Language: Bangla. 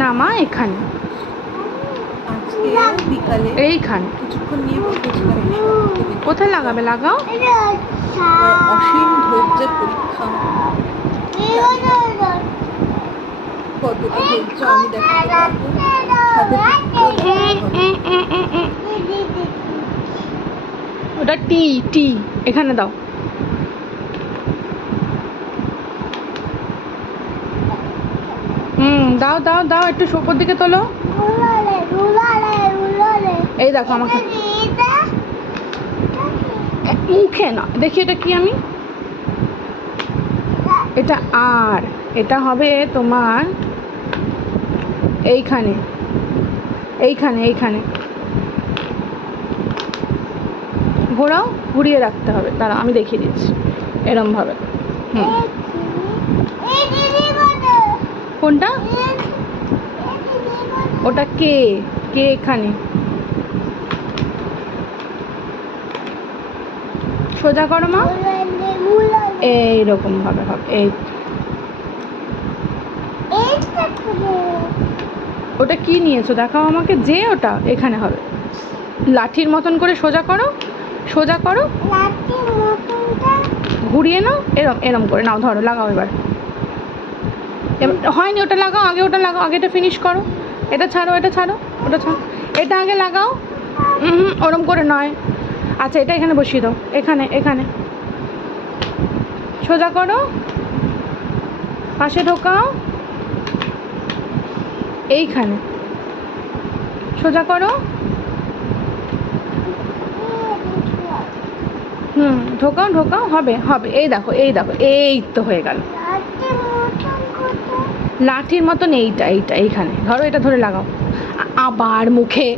না মা, এখানে আজকে বিকালে এইখানে। কিছুক্ষণ নিয়ে ফুচকা কোথায় লাগাবে? লাগাও। অসীম ধৈর্যের পরীক্ষা, কতটা ধৈর্য আমি দেখাতে পারবো। সাথে ওটা টি টি এখানে দাও। দাও দাও দাও, একটু উপর দিকে তোলো। এই দেখো আমাকে মুখে না দেখি, এটা কি? আমি এটা আর এটা হবে তোমার এইখানে এইখানে এইখানে ঘোরাও, ঘুরিয়ে রাখতে হবে। দাঁড়াও আমি দেখিয়ে দিচ্ছি এরম ভাবে। কোনটা? ওটা কে কে এখানে সোজা করো মা, এইরকম ভাবে হবে। এই ওটা কি নিয়েছো দেখাও আমাকে। যে ওটা এখানে হবে, লাঠির মতন করে সোজা করো, সোজা করো, ঘুরিয়ে নাও, এরম এরম করে নাও। ধরো, লাগাও এবার। হয়নি, ওটা লাগাও আগে, ওটা লাগাও আগে, এটা ফিনিশ করো। এটা ছাড়ো, এটা ছাড়ো, ওটা ছাড়ো, এটা আগে লাগাও। ওরম করে নয়। আচ্ছা, এটা এখানে বসিয়ে দাও, এখানে এখানে সোজা করো, পাশে ঢোকাও, এইখানে সোজা করো। ঢোকাও ঢোকাও, হবে হবে। এই দেখো এই দেখো, এই তো হয়ে গেল। লাঠির মতন এইটা এইটা এইখানে ধরো, এটা ধরে লাগাও। আবার মুখে